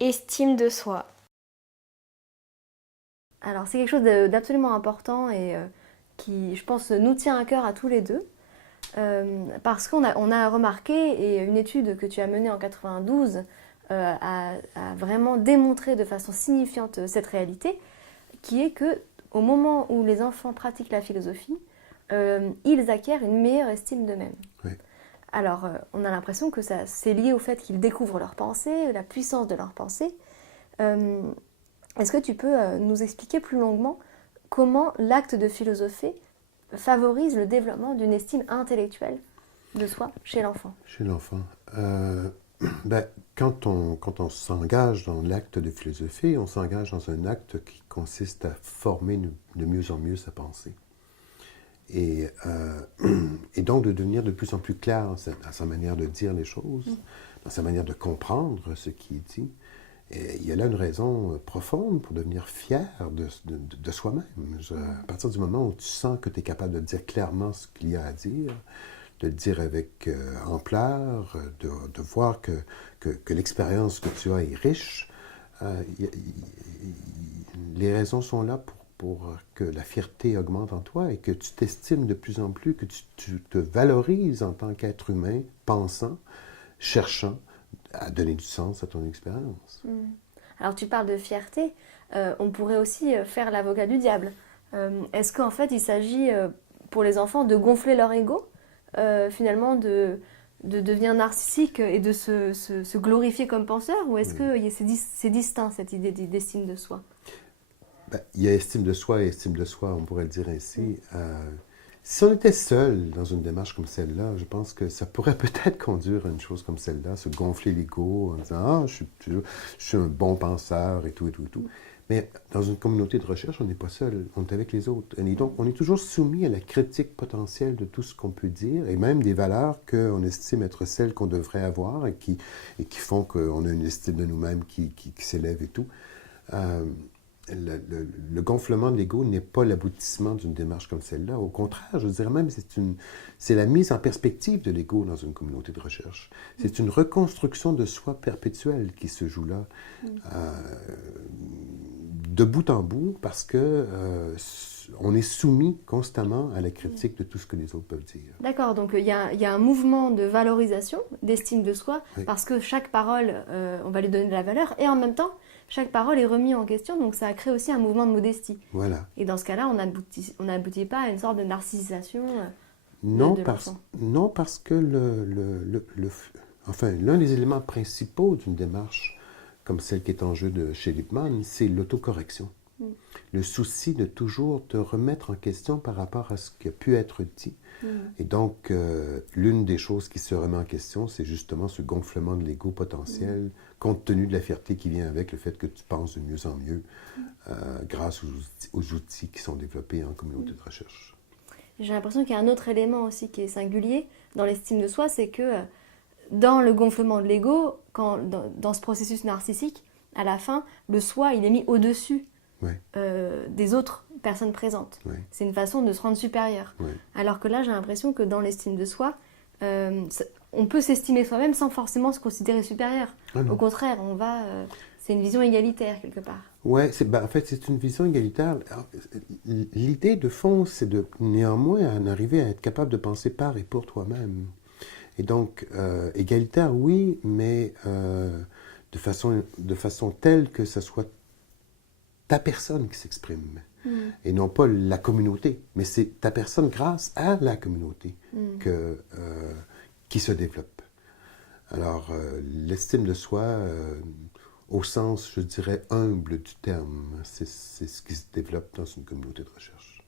Estime de soi. Alors c'est quelque chose d'absolument important et qui, je pense, nous tient à cœur à tous les deux. Parce qu'on a remarqué, et une étude que tu as menée en 92 a vraiment démontré de façon signifiante cette réalité, qui est que au moment où les enfants pratiquent la philosophie, ils acquièrent une meilleure estime d'eux-mêmes. Oui. Alors, on a l'impression que c'est lié au fait qu'ils découvrent leurs pensées, la puissance de leurs pensées. Euh, Est-ce que tu peux nous expliquer plus longuement comment l'acte de philosopher favorise le développement d'une estime intellectuelle de soi chez l'enfant? Chez l'enfant. Ben, quand on s'engage dans l'acte de philosophie, on s'engage dans un acte qui consiste à former de mieux en mieux sa pensée. Et, et donc de devenir de plus en plus clair dans sa manière de dire les choses, dans sa manière de comprendre ce qui est dit. Et il y a là une raison profonde pour devenir fier de soi-même. À partir du moment où tu sens que tu es capable de dire clairement ce qu'il y a à dire, de le dire avec ampleur, de voir que l'expérience que tu as est riche, les raisons sont là pour que la fierté augmente en toi et que tu t'estimes de plus en plus, que tu te valorises en tant qu'être humain, pensant, cherchant à donner du sens à ton expérience. Alors tu parles de fierté, on pourrait aussi faire l'avocat du diable. Est-ce qu'en fait il s'agit pour les enfants de gonfler leur ego, finalement de devenir narcissique et de se glorifier comme penseur, ou est-ce que c'est distinct cette idée d'estime de soi? Ben, il y a estime de soi et estime de soi, on pourrait le dire ainsi. Si on était seul dans une démarche comme celle-là, je pense que ça pourrait peut-être conduire à une chose comme celle-là, se gonfler l'ego en disant « Ah, je suis un bon penseur et tout et tout et tout ». Mais dans une communauté de recherche, on n'est pas seul, on est avec les autres. Et donc, on est toujours soumis à la critique potentielle de tout ce qu'on peut dire, et même des valeurs qu'on estime être celles qu'on devrait avoir et qui font qu'on a une estime de nous-mêmes qui s'élève et tout. Le gonflement de l'ego n'est pas l'aboutissement d'une démarche comme celle-là. Au contraire, je dirais même c'est la mise en perspective de l'ego dans une communauté de recherche. C'est une reconstruction de soi perpétuelle qui se joue là, de bout en bout, parce que on est soumis constamment à la critique de tout ce que les autres peuvent dire. D'accord, donc il y a un mouvement de valorisation, d'estime de soi, Oui. parce que chaque parole, on va lui donner de la valeur, et en même temps, chaque parole est remise en question, donc ça crée aussi un mouvement de modestie. Voilà. Et dans ce cas-là, on n'aboutit pas à une sorte de narcissisation de l'enfant. Non, parce que enfin, l'un des éléments principaux d'une démarche comme celle qui est en jeu chez Lippmann, c'est l'autocorrection. Le souci de toujours te remettre en question par rapport à ce qui a pu être dit. Et donc, l'une des choses qui se remet en question, c'est justement ce gonflement de l'ego potentiel, compte tenu de la fierté qui vient avec le fait que tu penses de mieux en mieux grâce aux outils qui sont développés en communauté de recherche. J'ai l'impression qu'il y a un autre élément aussi qui est singulier dans l'estime de soi, c'est que dans le gonflement de l'ego, dans ce processus narcissique, à la fin, le soi, il est mis au-dessus Ouais. des autres personnes présentes. Ouais. C'est une façon de se rendre supérieur. Ouais. Alors que là, j'ai l'impression que dans l'estime de soi, on peut s'estimer soi-même sans forcément se considérer supérieur. Ah non. Au contraire, c'est une vision égalitaire quelque part. Ouais, en fait, c'est une vision égalitaire. L'idée de fond, c'est de néanmoins en arriver à être capable de penser par et pour toi-même. Et donc, égalitaire, oui, mais de façon telle que ce soit ta personne qui s'exprime. Et non pas la communauté, mais c'est ta personne grâce à la communauté qui se développe. Alors, l'estime de soi, au sens, je dirais, humble du terme, c'est ce qui se développe dans une communauté de recherche.